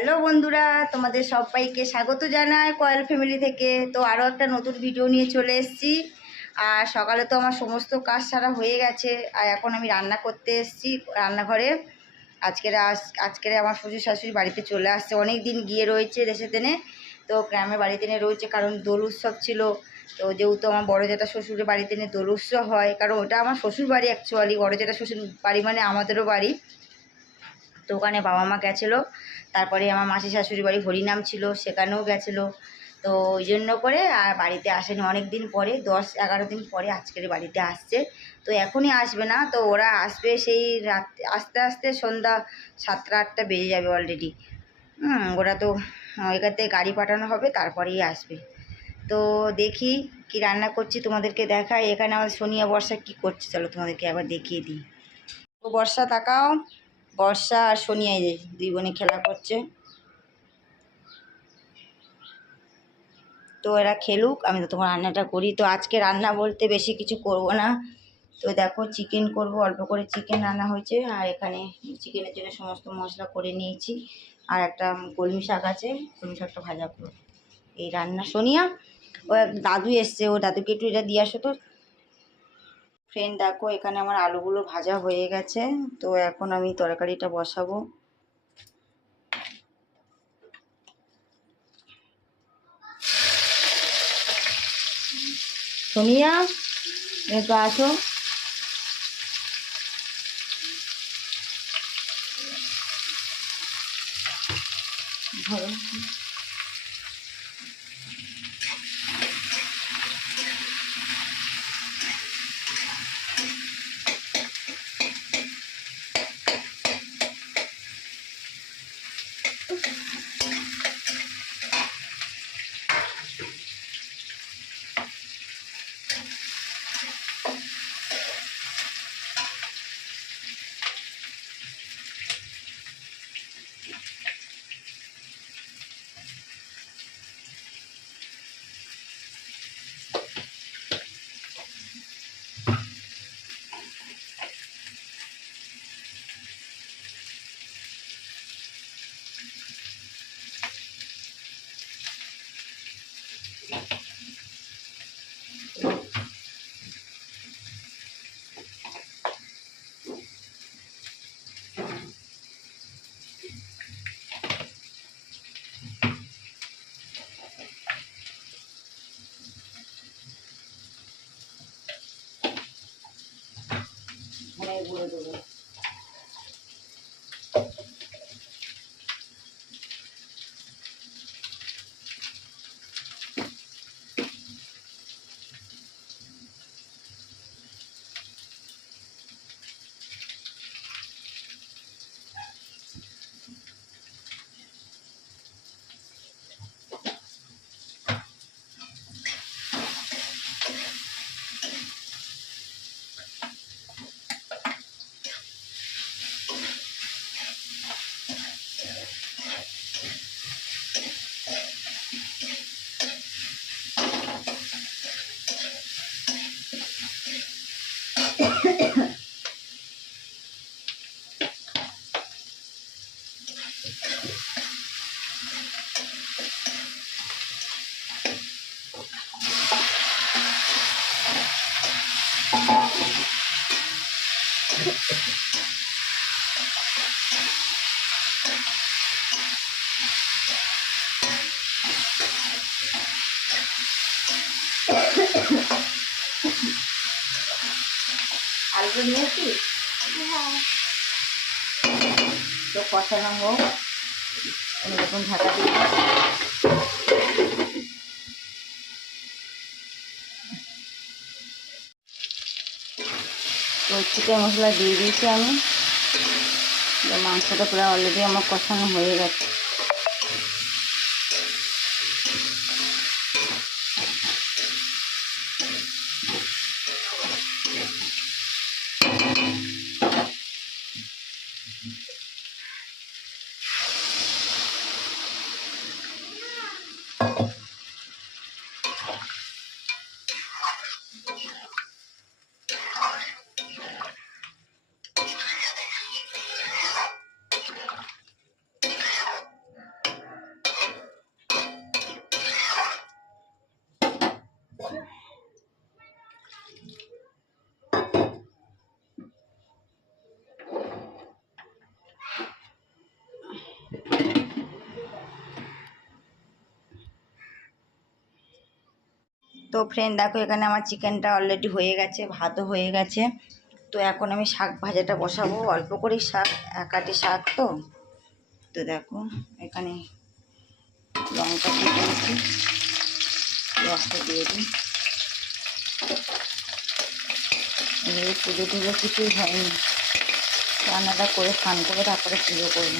Hello বন্ধুরা, তোমাদের সবাইকে স্বাগত জানায় কয়েল ফ্যামিলি থেকে। তো আরও একটা নতুন ভিডিও নিয়ে চলে এসেছি। আর সকালে তো আমার সমস্ত কাজ সারা হয়ে গেছে, আর এখন আমি রান্না করতে এসেছি রান্নাঘরে। আজকের আজ আজকের আমার শ্বশুর শাশুড়ি বাড়িতে চলে আসছে অনেক দিন গিয়ে রয়েছে দেশে তেনে। তো গ্রামে বাড়িতে নিয়ে রয়েছে, কারণ দোল উৎসব ছিল। তো যেহেতু আমার বড় জেঠা শ্বশুরের বাড়িতে নিয়ে দোল উৎসব হয়, কারণ ওটা আমার শ্বশুর বাড়ি অ্যাকচুয়ালি বড় জেঠা শ্বশুর বাড়ি মানে আমাদেরও বাড়ি। তো ওখানে বাবা মা গেছিল। তারপরে আমার মাসি শাশুড়ি বাড়ি হরিনাম ছিল, সেখানেও গেছিল। তো ওই জন্য করে আর বাড়িতে আসেনি। অনেক দিন পরে, দশ এগারো দিন পরে আজকের বাড়িতে আসছে। তো এখনই আসবে না, তো ওরা আসবে সেই রাত, আস্তে আস্তে সন্ধ্যা সাতটা আটটা বেজে যাবে অলরেডি হুম, ওরা তো এখান গাড়ি পাঠানো হবে, তারপরেই আসবে। তো দেখি কি রান্না করছি তোমাদেরকে দেখাই। এখানে আমার সোনিয়া বর্ষা কি করছে, চলো তোমাদেরকে একবার দেখিয়ে দিই। বর্ষা তাকাও। বর্ষা আর সোনিয়া এই দুই বোনে খেলা করছে। তো এরা খেলুক, আমি তো তোমার রান্নাটা করি। তো আজকে রান্না বলতে বেশি কিছু করব না। তো দেখো চিকেন করব, অল্প করে চিকেন রান্না হয়েছে। আর এখানে চিকেনের জন্য সমস্ত মশলা করে নিয়েছি। আর একটা কলমি শাক আছে, কলমি শাকটা ভাজা করব। এই রান্না। সোনিয়া, ও দাদু এসছে, ও দাদুকে একটু এটা দিয়ে আসো তো। ফ্রেন্ড দেখো, এখানে আমার আলুগুলো ভাজা হয়ে গেছে, তো এখন আমি তরকারিটা বসাবো। সোনিয়া একটু আসো। ধরো। হ্যাঁ বলে দেবো আলুগুলো নিয়েছিস তো কষানো হোক এরকম ঢাকা দিয়ে তো চিকেন মশলা দিয়ে দিয়েছি আমি। মাংসটা পুরো অলরেডি আমার কষানো হয়ে গেছে। তো ফ্রেন্ড দেখো এখানে আমার চিকেনটা অলরেডি হয়ে গেছে, ভাতও হয়ে গেছে। তো এখন আমি শাক ভাজাটা বসাবো, অল্প করেই শাক একাটি শাক তো। তো দেখো, এখানে লঙ্কা দিয়ে দিয়েছি রসটা দিয়ে দিই। পুজো টুজো কিছুই হয়নি। রান্নাটা করে স্নান করে তারপরে পুজো করব।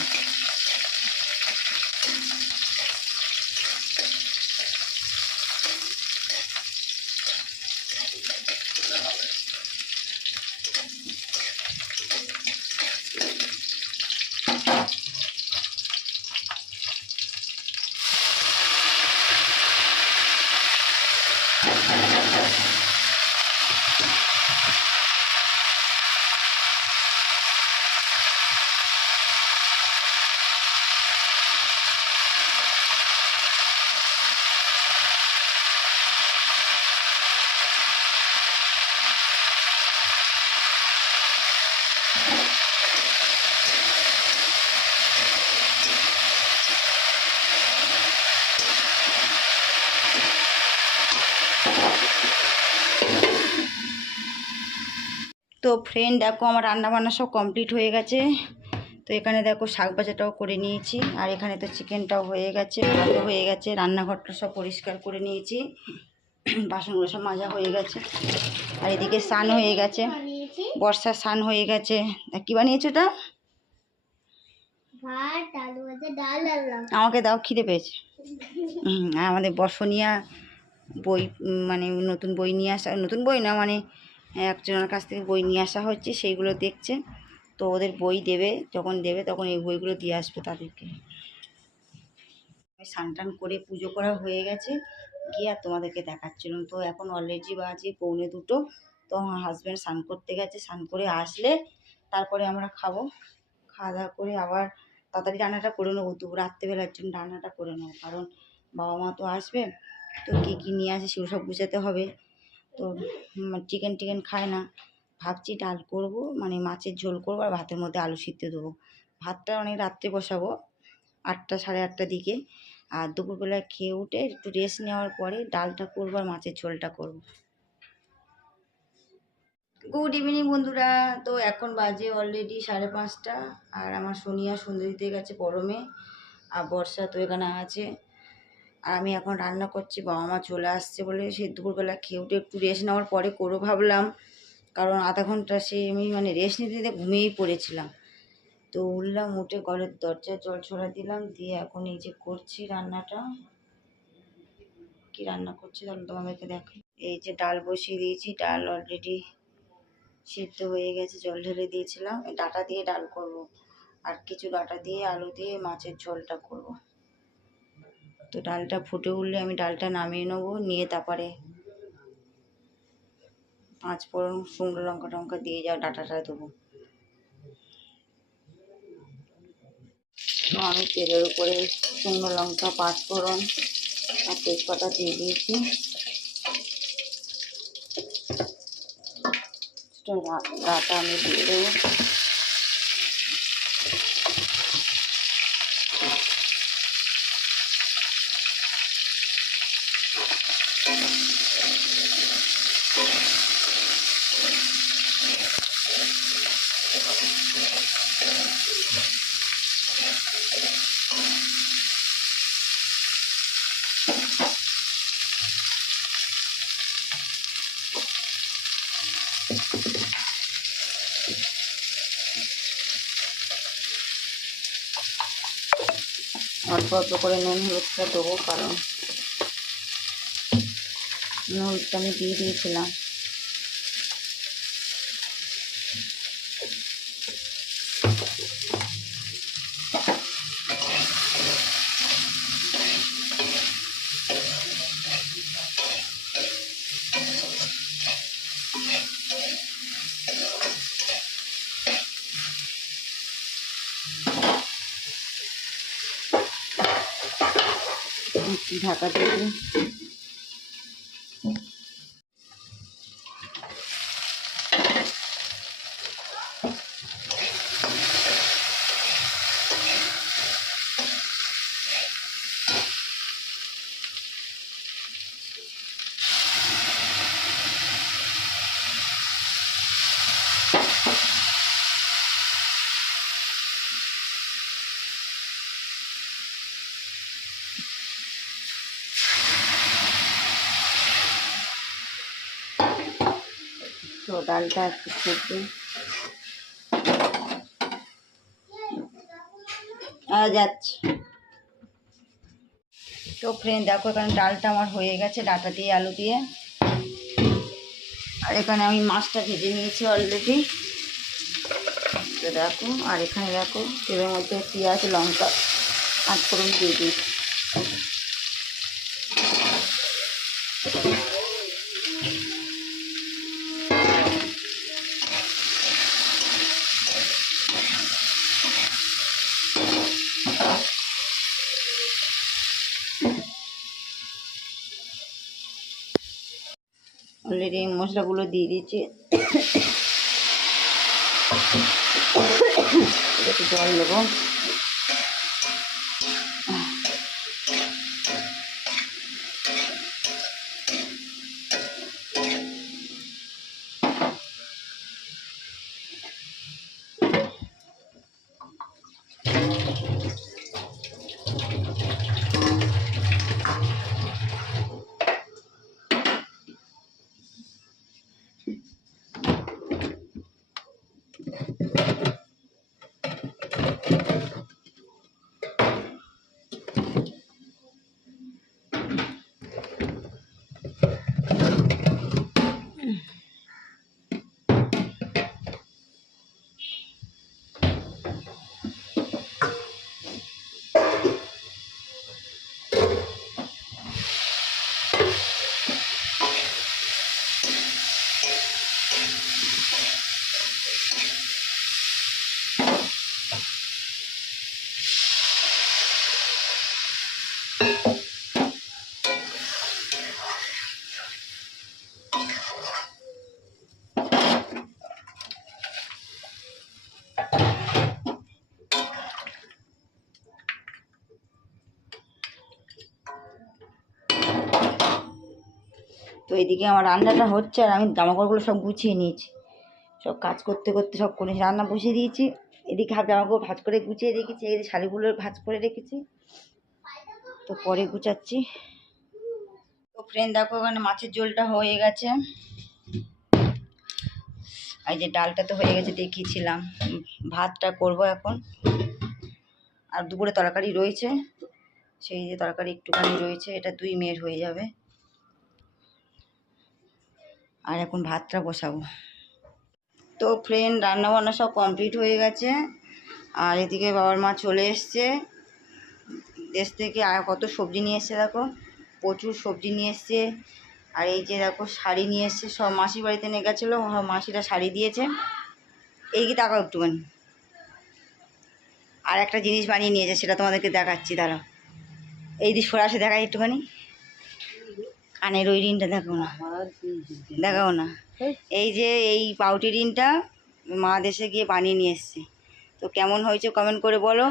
তো ফ্রেন্ড দেখো আমার রান্না বান্না সব কমপ্লিট হয়ে গেছে। তো এখানে দেখো শাক ভাজাটাও করে নিয়েছি আর এখানে তো চিকেনটাও হয়ে গেছে ভালো হয়ে গেছে রান্নাঘরটা সব পরিষ্কার করে নিয়েছি। বাসনগুলো সব মাজা হয়ে গেছে আর এদিকে স্নান হয়ে গেছে। বর্ষার স্নান হয়ে গেছে। কী বানিয়েছো ওটা আমাকে দাও খিদে পেয়েছে। আমাদের বর্ষণিয়া বই মানে নতুন বই নিয়ে আসা নতুন বই না মানে একজনের কাছ থেকে বই নিয়ে আসা হচ্ছে, সেইগুলো দেখছে। তো ওদের বই দেবে, যখন দেবে তখন এই বইগুলো দিয়ে আসবে তাদেরকে। স্নান টান করে পুজো করা হয়ে গেছে, গিয়ে আর তোমাদেরকে দেখাচ্ছিলাম তো এখন অলরেডি বাজে পৌনে দুটো। তো আমার হাজব্যান্ড স্নান করতে গেছে, স্নান করে আসলে তারপরে আমরা খাব। খাওয়া দাওয়া করে আবার তাড়াতাড়ি রান্নাটা করে নেব। দু রাত্রেবেলার জন্য রান্নাটা করে নেব, কারণ বাবা মা তো আসবে। তো কী কী নিয়ে আসে সেগুলো সব বুঝাতে হবে। তো চিকেন টিকেন খায় না। ভাবছি ডাল করব মানে মাছের ঝোল করব আর ভাতের মধ্যে আলু সিদ্ধ দেবো। ভাতটা অনেক রাত্রে বসাবো, আটটা সাড়ে আটটার দিকে। আর দুপুরবেলা খেয়ে উঠে একটু রেস্ট নেওয়ার পরে ডালটা করব আর মাছের ঝোলটা করব। গুড ইভিনিং বন্ধুরা। তো এখন বাজে অলরেডি সাড়ে পাঁচটা। আর আমার সোনিয়া সুন্দরীতে গেছে গরমে। আর বর্ষা তো এখানে আছে। আর আমি এখন রান্না করছি, বাবা মা চলে আসছে বলে সে দুপুরবেলা খেয়ে উঠে একটু রেস্ট নেওয়ার পরে করব ভাবলাম। কারণ আধা ঘণ্টা সে আমি মানে রেস্ট নিতে নিতে ঘুমিয়েই পড়েছিলাম। তো উঠলাম, উঠে ঘরের দরজায় জল ছড়া দিলাম, দিয়ে এখন এই যে করছি রান্নাটা। কি রান্না করছি তাহলে তোমাদেরকে দেখাই। এই যে ডাল বসিয়ে দিয়েছি, ডাল অলরেডি সিদ্ধ হয়ে গেছে, জল ঢেলে দিয়েছিলাম। ডাটা দিয়ে ডাল করব আর কিছু ডাটা দিয়ে, আলু দিয়ে মাছের ঝোলটা করব। তো ডালটা ফুটে উঠলে আমি ডালটা নামিয়ে নেব, নিয়ে তারপরে পাঁচ ফোড়ন শুকনো লঙ্কা টঙ্কা দিয়ে যা ডাটাটা দেবো। আমি তেলের উপরে শুকনো লঙ্কা, পাঁচ ফোড়ন আর তেজপাতা দিয়ে দিয়েছি। ডাটা আমি দিয়ে দেবো। অল্প অল্প করে নুন হলুদটা দেবো কারণ নুন আমি দিয়ে দিয়েছিলাম। একটু ঢাকা দিয়ে ডালটা একটু ফুটবে। যাচ্ছে। তো ফ্রেন্ড দেখো, এখানে ডালটা আমার হয়ে গেছে, ডাটা দিয়ে, আলু দিয়ে। আর এখানে আমি মাছটা ভেজে নিয়েছি অলরেডি দেখো, আর এখানে দেখো তেলের মধ্যে পেঁয়াজ, লঙ্কা আট করুন দিয়ে দিই অলরেডি মশলাগুলো দিয়ে দিচ্ছি। একটু জল দেবো। তো এদিকে আমার রান্নাটা হচ্ছে আর আমি জামাকাপড়গুলো সব গুছিয়ে নিয়েছি। সব কাজ করতে করতে সব করে রান্না বসিয়ে দিয়েছি। এদিকে হাফ জামাকাপড় ভাজ করে গুছিয়ে রেখেছি এদিকে শাড়িগুলো ভাজ করে রেখেছি। তো পরে গুছাচ্ছি। তো ফ্রেন্ড দেখো ওখানে মাছের ঝোলটা হয়ে গেছে। এই যে ডালটা তো হয়ে গেছে দেখিয়েছিলাম। ভাতটা করব এখন। আর দুপুরে তরকারি রয়েছে। সেই যে তরকারি একটুখানি রয়েছে, এটা দুই মেয়ের হয়ে যাবে। আর এখন ভাতটা বসাবো। তো ফ্রেন্ড রান্না বান্না সব কমপ্লিট হয়ে গেছে। আর এদিকে বাবার মা চলে এসছে। দেশ থেকে আর কত সবজি নিয়ে এসছে দেখো। প্রচুর সবজি নিয়ে এসছে। আর এই যে দেখো, শাড়ি নিয়ে এসছে। সব মাসির বাড়িতে নিয়ে গেছিল। মাসিরা শাড়ি দিয়েছে। এই কি তাকাও একটুখানি। আর একটা জিনিস বানিয়ে নিয়েছে সেটা তোমাদেরকে দেখাচ্ছি, দাঁড়াও। এই দিক সরাসরি দেখাই একটুখানি। কানের ওই রিনটা দেখো না। দেখাও না। এই যে এই পাউটি রিনটা মা দেশে গিয়ে বানিয়ে নিয়ে এসছে। তো কেমন হয়েছে কমেন্ট করে বলো।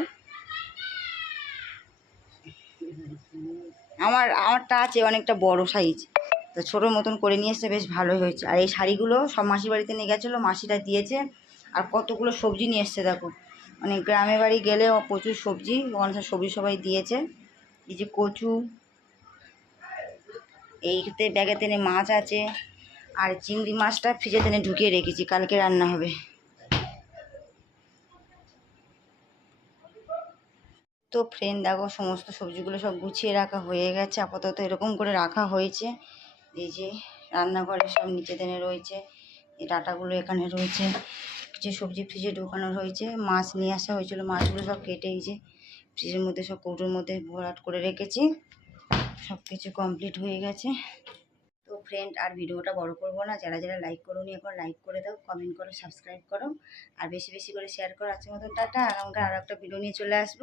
আমার, আমারটা আছে অনেকটা বড় সাইজ তো ছোটোর মতন করে নিয়ে এসছে, বেশ ভালোই হয়েছে। আর এই শাড়িগুলো সব মাসির বাড়িতে নিয়ে গেছিল মাসিরা দিয়েছে। আর কতগুলো সবজি নিয়ে এসছে, দেখো। মানে গ্রামে বাড়ি গেলেও প্রচুর সবজি ওখানে সবজি সবাই দিয়েছে। এই যে কচু এইতে ব্যাগে তেনে মাছ আছে আর চিংড়ি মাছটা ফ্রিজে তেনে ঢুকিয়ে রেখেছি, কালকে রান্না হবে। তো ফ্রেন্ড দেখো, সমস্ত সবজিগুলো সব গুছিয়ে রাখা হয়ে গেছে, আপাতত এরকম করে রাখা হয়েছে। এই যে রান্নাঘরে সব নিচে তেনে রয়েছে, এই ডাটাগুলো এখানে রয়েছে কিছু সবজি ফ্রিজে ঢোকানো রয়েছে, মাছ নিয়ে আসা হয়েছিল, মাছগুলো সব কেটে এই যে ফ্রিজের মধ্যে সব কৌটোর মধ্যে ভরাট করে রেখেছি। সব কিছু কমপ্লিট হয়ে গেছে। তো ফ্রেন্ড আর ভিডিওটা বড় করব না। যারা যারা লাইক করো নি এখন লাইক করে দাও কমেন্ট করো সাবস্ক্রাইব করো। আর বেশি বেশি করে শেয়ার করো আজকের মতন। টাটা আমাকে আরও একটা ভিডিও নিয়ে চলে আসব।